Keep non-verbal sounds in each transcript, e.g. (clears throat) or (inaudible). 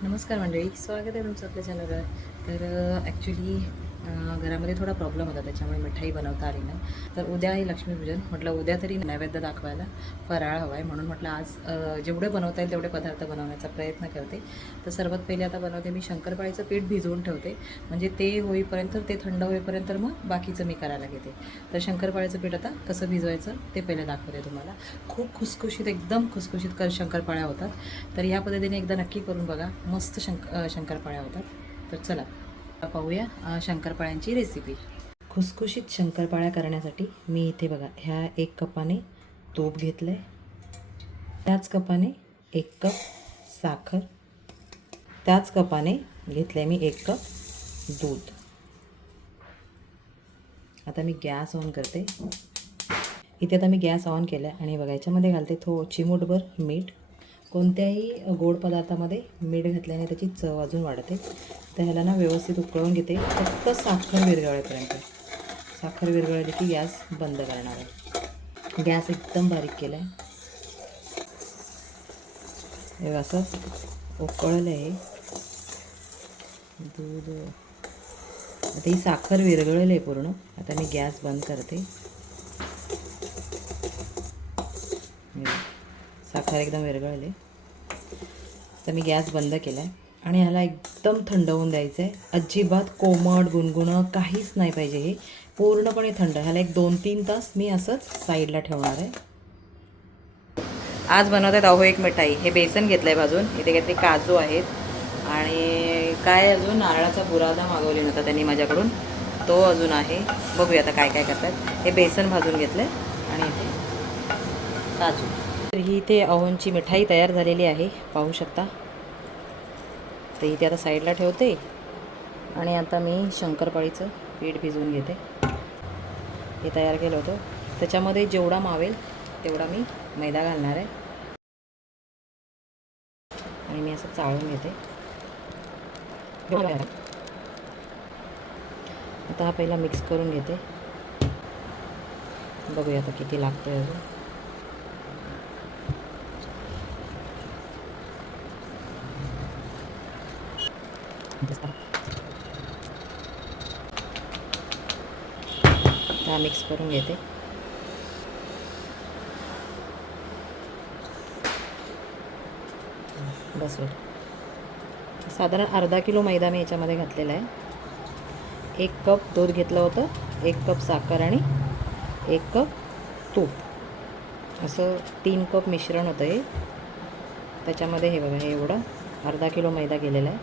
नमस्कार मंडळी स्वागत आहे तुमचं आपल्या चॅनलवर तर ॲक्च्युली घरामध्ये थोडा प्रॉब्लेम होता त्याच्यामुळे मिठाई बनवता आली नाही. तर उद्या आहे लक्ष्मीपूजन. म्हटलं उद्या तरी नैवेद्य दाखवायला फराळ हवा आहे म्हणून म्हटलं आज जेवढे बनवता येईल तेवढे पदार्थ बनवण्याचा प्रयत्न करते. तर सर्वात पहिले आता बनवते मी शंकरपाळीचं पीठ भिजवून ठेवते. म्हणजे ते होईपर्यंत ते थंड होईपर्यंत मग बाकीचं मी करायला घेते. तर शंकरपाळीचं पीठ आता कसं भिजवायचं ते पहिले दाखवते तुम्हाला. खूप खुसखुशीत एकदम खुसखुशीत कर शंकरपाळ्या होतात. तर या पद्धतीने एकदा नक्की करून बघा. मस्त शंक शंकरपाळ्या होतात. तर चला. पाहूया शंकरपाळ्यांची रेसिपी खुसखुशीत शंकरपाळ्या करण्यासाठी मी इथे बघा ह्या एक कपाने तूप घेतलं आहे त्याच कपाने एक कप साखर. त्याच कपाने घेतलं आहे मी एक कप दूध. आता मी गॅस ऑन करते. इथे आता मी गॅस ऑन केला आहे आणि बघा याच्यामध्ये घालते थो चिमूटभर मीठ. कोणत्याही गोड पदार्थामध्ये मीठ घातल्याने त्याची चव अजून वाढते. तर ह्याला ना व्यवस्थित उकळून घेते. फक्त साखर विरघळेपर्यंत. साखर विरघळली की गॅस बंद करणार आहे. गॅस एकदम बारीक केला आहे असंच असं उकळलं आहे दूध. आता ही साखर विरघळली आहे पूर्ण. आता मी गॅस बंद करते. साखर एकदम विरघळले. तर मी गॅस बंद केला आहे आणि ह्याला एकदम थंड होऊन द्यायचं आहे अजिबात कोमट गुणगुणं काहीच नाही पाहिजे हे. पूर्णपणे थंड. ह्याला एक दोन तीन तास मी असंच साईडला ठेवणार आहे. आज बनवतात अहो एक मिठाई. हे बेसन घेतलं आहे भाजून. इथे काहीतरी काजू आहेत. आणि काय अजून? नारळाचा बुरादा मागवली नव्हता त्यांनी माझ्याकडून. तो अजून आहे. बघूया आता काय काय करतात. हे बेसन भाजून घेतलं आहे आणि इथे काजू. तर ही इथे अहोंची मिठाई तयार झालेली आहे. पाहू शकता. तर इथे आता साईडला ठेवते. आणि आता मी शंकरपाळीचं पीठ भिजवून घेते. हे तयार केलं होतं. त्याच्यामध्ये जेवढा मावेल तेवढा मी मैदा घालणार आहे. आणि मी असं चाळून घेते. आता हा पहिला मिक्स करून घेते. बघूया आता किती लागतं आहे अजून. हा मिक्स करून घेते बस साधारण अर्धा किलो मैदा मी याच्यामध्ये घातलेला आहे. एक कप दूध घेतलं होतं एक कप साखर आणि एक कप तूप. असं तीन कप मिश्रण होतं हे. त्याच्यामध्ये हे बघा हे एवढं अर्धा किलो मैदा गेलेला आहे.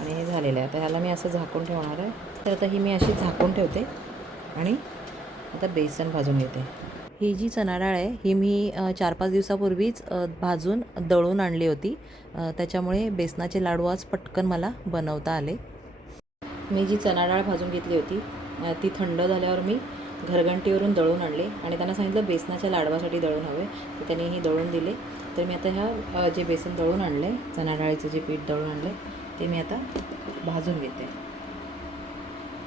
आणि हे झालेलं आहे. आता ह्याला मी असं झाकून ठेवणार आहे. तर आता ही मी अशी झाकून ठेवते आणि आता बेसन भाजून घेते. ही जी चणा डाळ आहे ही मी चार पाच दिवसापूर्वीच भाजून दळून आणली होती. त्याच्यामुळे बेसनाचे लाडू आज पटकन मला बनवता आले. मी जी चणा डाळ भाजून घेतली होती ती थंड झाल्यावर मी घरघंटीवरून दळून आणले. आणि त्यांना सांगितलं बेसनाच्या लाडवासाठी दळून हवे. तर त्यांनी ही दळून दिले. तर मी आता ह्या जे बेसन दळून आणलं आहे चणा डाळीचं जे पीठ दळून आणलं आहे ते मी आता भाजून घेते.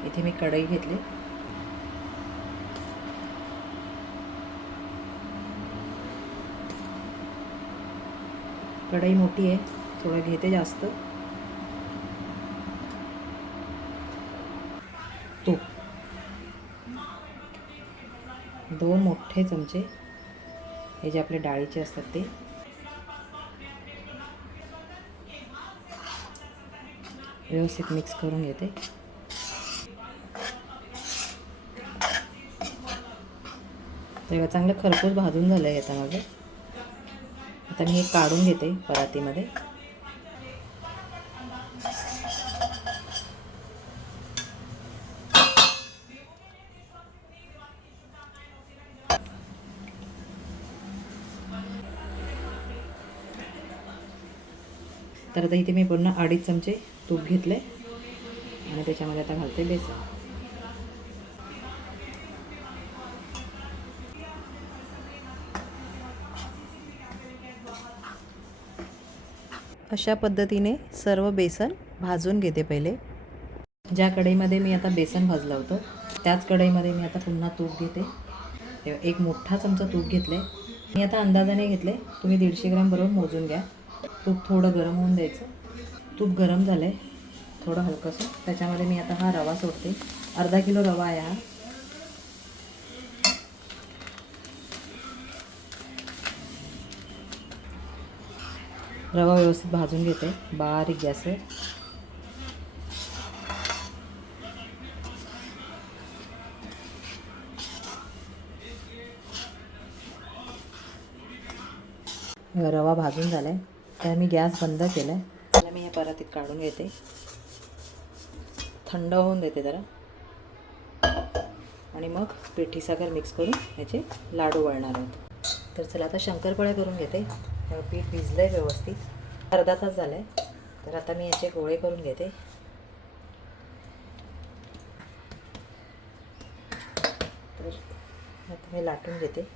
इथे मी कढई घेतली. कढई मोठी आहे थोडं घेते जास्त. तूप दोन मोठे चमचे हे जे आपले डाळीचे असतात ते. व्यवस्थित मिक्स करून घेते. तेव्हा चांगलं खरपूस भाजून झालं आहे आता माझं आता मी हे काढून घेते परातीमध्ये. तर आता इथे मी पूर्ण अडीच चमचे तूप घेतले आणि त्याच्यामध्ये आता घालते बेसन. अशा पद्धतीने सर्व बेसन भाजून घेते पहिले. ज्या कढईमध्ये मी आता बेसन भाजलं होतं त्याच कढईमध्ये मी आता पुन्हा तूप घेते. एक मोठा चमचा तूप घेतले मी आता अंदाजाने घेतले तुम्ही दीडशे ग्रॅम बरोबर मोजून घ्या. तूप थोडं गरम होऊन द्यायचं. तूप गरम झालं आहे थोडं हलकंसं. त्याच्यामध्ये मी आता हा रवा सोडते. अर्धा किलो रवा आहे हा. रवा व्यवस्थित भाजून घेते. बारीक गॅसवर रवा भाजून झाला आहे तर मी गॅस बंद केला आहे मी हे परातीत काढून घेते. थंड होऊन देते जरा. आणि मग पिठी साखर मिक्स करून याचे लाडू वळणार आहोत. तर चला आता शंकरपाळ्या करून घेते. पीठ भिजलं आहे व्यवस्थित. अर्धा तास झाला आहे तर आता मी याचे गोळे करून घेते. तर आता मी लाटून घेते.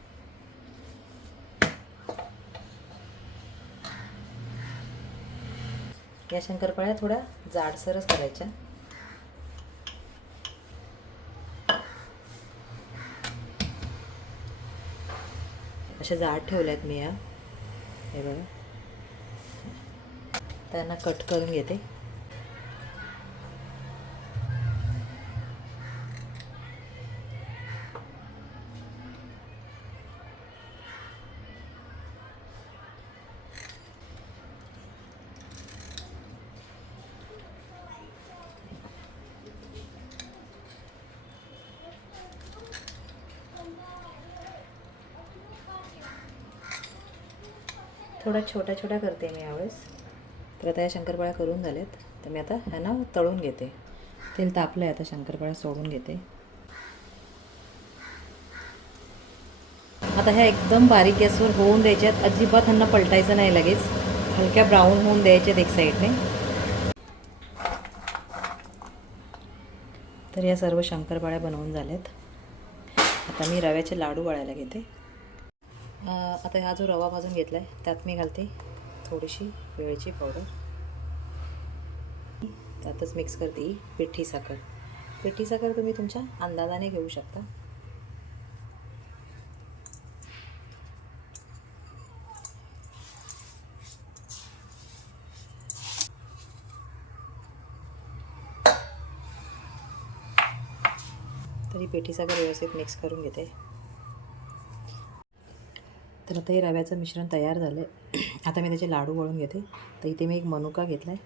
या शंकरपाळ्या थोड्या जाडसरच करायच्या. अशा जाड ठेवल्या आहेत मी या. हे बघा. त्यांना कट करून घेते. थोडा छोट्या छोट्या करते मी यावेळेस. तर आता या शंकरपाळ्या करून झाल्यात. तर मी आता ह्यांना तळून घेते. तेल तापलं आहे आता शंकरपाळ्या सोडून घेते. आता ह्या एकदम बारीक गॅसवर होऊन द्यायच्यात. अजिबात ह्यांना पलटायचं नाही लगेच. हलक्या ब्राऊन होऊन द्यायच्यात एक साईडने. तर या सर्व शंकरपाळ्या बनवून झाल्यात. आता मी रव्याचे लाडू वळायला घेते. आता हा जो रवा भाजून घेतला आहे त्यात मी घालते थोडीशी वेळची पावडर त्यातच मिक्स करते पिठी साखर. पिठी साखर तुम्ही तुमच्या अंदाजाने घेऊ शकता. तरी पेठी साखर व्यवस्थित मिक्स करून घेते. तर आता हे रव्याचं मिश्रण तयार झालं आहे (clears throat) आता मी त्याचे लाडू वळून घेते. तर इथे मी एक मनुका घेतला आहे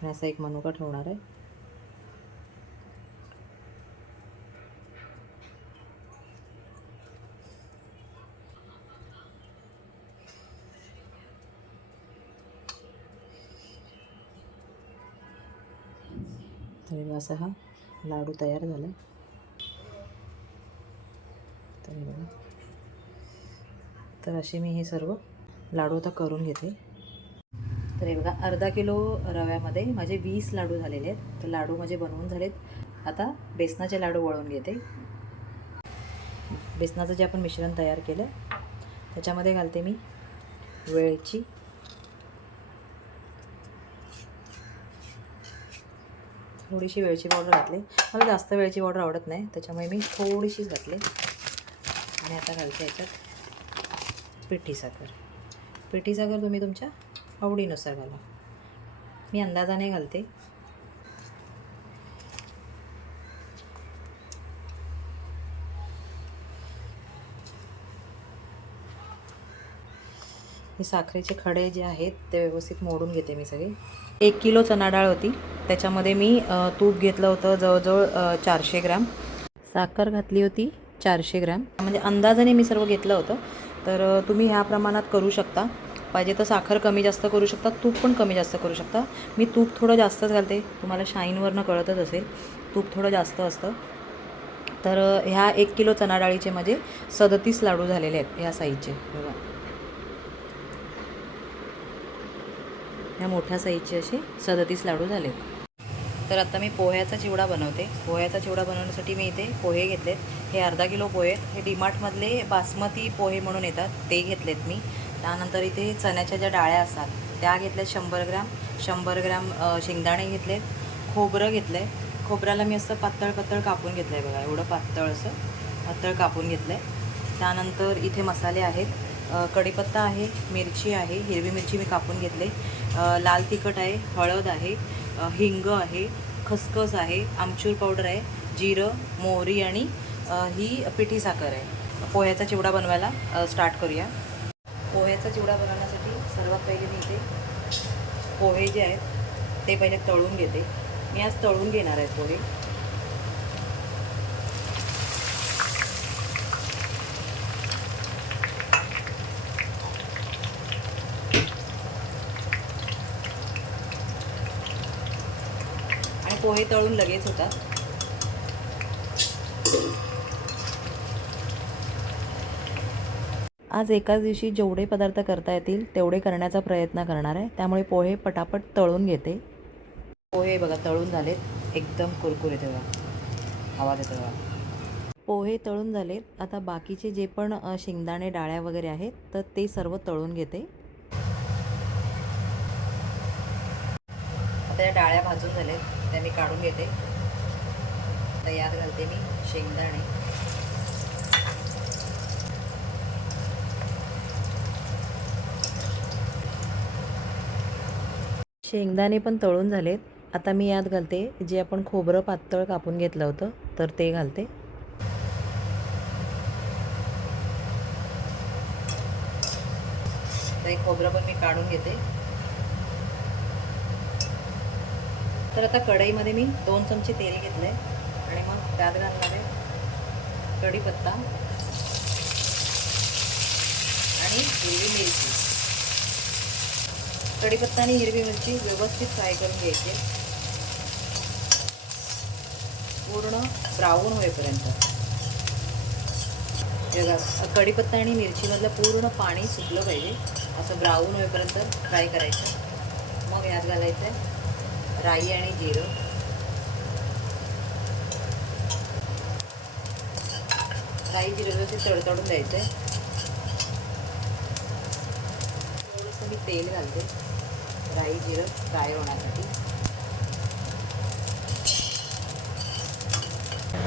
आणि असा एक मनुका ठेवणार आहे. तर असा हा लाडू तयार झाला आहे तर हे बघा तर असे मी हे सर्व लाडू आता करून घेते. तर हे बघा अर्धा किलो रव्यामध्ये माझे वीस लाडू झालेले आहेत. तर लाडू माझे बनवून झालेत. आता बेसनाचे लाडू वळून घेते. बेसनाचं जे आपण मिश्रण तयार केलं त्याच्यामध्ये घालते मी वेळची. थोडीशी वेळची पावडर घातली. मला जास्त वेळची पावडर आवडत नाही त्याच्यामुळे मी थोडीशीच घातली. आणि आता घालते याच्यात पिठी साखर. पिठी साखर तुम्ही तुमच्या आवडीनुसार घाला. मी अंदाजाने घालते. हे साखरेचे खडे जे आहेत ते व्यवस्थित मोडून घेते मी सगळे. एक किलो चना डाळ होती. त्याच्यामध्ये मी तूप घेतलं होतं जवळजवळ चारशे ग्रॅम. साखर घातली होती चारशे ग्रॅम. म्हणजे अंदाजाने मी सर्व घेतलं होतं. तर तुम्ही ह्या प्रमाणात करू शकता. पाहिजे तर साखर कमी जास्त करू शकता तूप पण कमी जास्त करू शकता. मी तूप थोडं जास्तच घालते तुम्हाला शाईनवरनं कळतच असेल. तूप थोडं जास्त असतं. तर ह्या एक किलो चणा डाळीचे माझे सदतीस लाडू झालेले आहेत ह्या साईजचे. बघा. ह्या मोठ्या साईजचे असे सदतीस लाडू झाले तर आता मी पोह्याचा चिवडा बनवते. पोह्याचा चिवडा बनवण्यासाठी मी इथे पोहे घेतलेत. हे अर्धा किलो पोहे हे डीमार्टमधले बासमती पोहे म्हणून येतात. ते घेतलेत मी. त्यानंतर इथे चण्याच्या ज्या डाळ्या असतात त्या घेतल्यात शंभर ग्रॅम. शंभर ग्रॅम शेंगदाणे घेतलेत. खोबरं घेतलं आहे खोबऱ्याला मी असं पातळ पातळ कापून घेतलं आहे बघा. एवढं पातळ असं पातळ कापून घेतलं आहे त्यानंतर इथे मसाले आहेत. कढीपत्ता आहे मिरची आहे हिरवी मिरची मी कापून घेतले. लाल तिखट आहे हळद आहे हिंग आहे खसखस आहे आमचूर पावडर आहे जिरं मोहरी आणि ही पिठी साखर आहे. पोह्याचा चिवडा बनवायला स्टार्ट करूया. पोह्याचा चिवडा बनवण्यासाठी सर्वात पहिले मी इथे पोहे जे आहेत ते पहिले तळून घेते. मी आज तळून घेणार आहे पोहे. पोहे तळून लगेच होतात. आज एकाच दिवशी जेवढे पदार्थ करता येतील तेवढे करण्याचा प्रयत्न करणार आहे. त्यामुळे पोहे पटापट तळून घेते. पोहे बघा तळून झालेत. एकदम कुरकुरीत बघा आवाज येतो बघा. पोहे तळून झालेत. आता बाकीचे जे पण शेंगदाणे डाळ्या वगैरे आहेत तर ते सर्व तळून घेते. आता या डाळ्या भाजून झाल्यात. त्या मी काढून घेते. आता यात घालते मी शेंगदाणे. शेंगदाणे पण तळून झालेत. आता मी यात घालते जे आपण खोबरं पातळ कापून घेतलं होतं तर ते घालते. खोबरं पण मी काढून घेते. तर आता कढईमध्ये मी दोन चमचे तेल घेतले आणि मग त्यात घालणार आहे कढीपत्ता आणि हिरवी मिरची. कढीपत्ता आणि हिरवी मिरची व्यवस्थित फ्राय करून घ्यायची. पूर्ण ब्राऊन होईपर्यंत. हे बघा, कढीपत्ता आणि मिरचीमधलं पूर्ण पाणी सुकलं पाहिजे. असं ब्राऊन होईपर्यंत फ्राय करायचं. मग यात घालायचं आहे राई आणि जिरं. राई जिरं व्यवस्थित तडतडून द्यायचं आहे थोडंसं मी तेल घालते. राई जिरं फ्राय होण्यासाठी.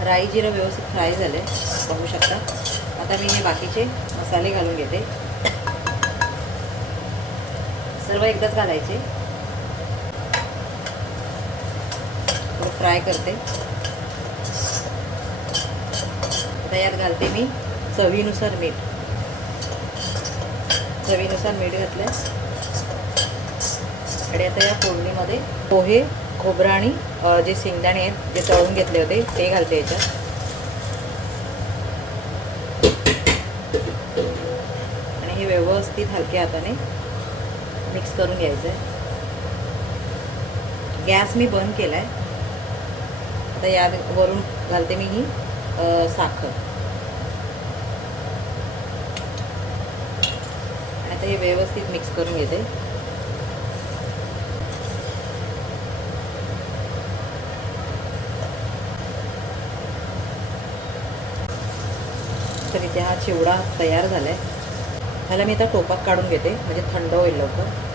राई जिरं व्यवस्थित फ्राय झाले. बघू शकता. आता मी हे बाकीचे मसाले घालून घेते. सर्व एकदाच घालायचे. फ्राय करते. आता यात घालते मी चवीनुसार मीठ. चवीनुसार मीठ घातलं आणि आता या फोडणीमध्ये पोहे खोबरं आणि जे शेंगदाणे आहेत जे तळून घेतले होते ते घालते याच्यात. आणि हे व्यवस्थित हलक्या हाताने मिक्स करून घ्यायचं आहे गॅस मी बंद केला आहे आता या वरून घालते मी ही साखर. आता हे व्यवस्थित मिक्स करून घेते. तर इथे हा चिवडा तयार झाला आहे ह्याला मी आता टोपात काढून घेते म्हणजे थंड होईल लवकर.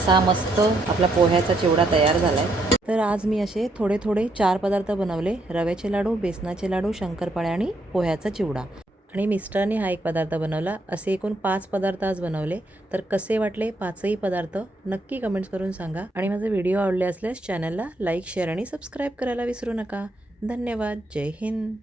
असा मस्त आपला पोह्याचा चिवडा तयार झाला आहे तर आज मी असे थोडे थोडे चार पदार्थ बनवले. रव्याचे लाडू बेसनाचे लाडू शंकरपाळ्या आणि पोह्याचा चिवडा. आणि मिस्टरने हा एक पदार्थ बनवला. असे एकूण पाच पदार्थ आज बनवले. तर कसे वाटले? पाचही पदार्थ नक्की कमेंट्स करून सांगा. आणि माझे व्हिडिओ आवडले असल्यास चॅनलला लाईक शेअर आणि सबस्क्राईब करायला विसरू नका. धन्यवाद. जय हिंद.